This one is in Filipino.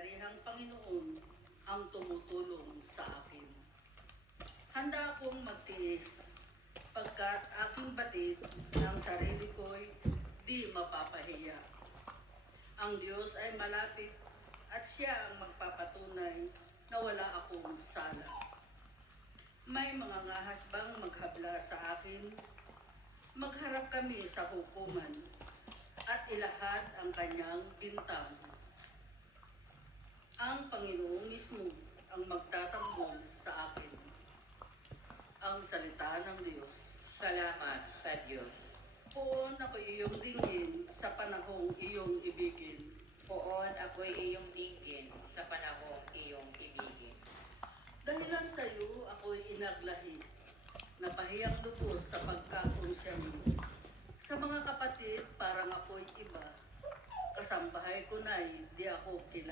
makapangyarihang Panginoon ang tumutulong sa akin. Handa akong magtiis pagkat aking batid ng sarili ko'y di mapapahiya. Ang Diyos ay malapit at siya ang magpapatunay na wala akong sala. May mga ngahas bang maghabla sa akin? Magharap kami sa hukuman at ilahad ang kanyang bintang. Ang Panginoon mismo ang magtatanggol sa akin. Ang salita ng Diyos. Salamat sa Diyos. Poon ako iyong dinggin sa panahong iyong ibigin. Poon ako'y iyong dinggin sa panahong iyong ibigin. Dahilan sa iyo ako'y inaglahi, napahiyang lubos sa pagkakonsya mo. Sa mga kapatid, parang ako'y iba. Kasambahay ko na'y di ako kilala.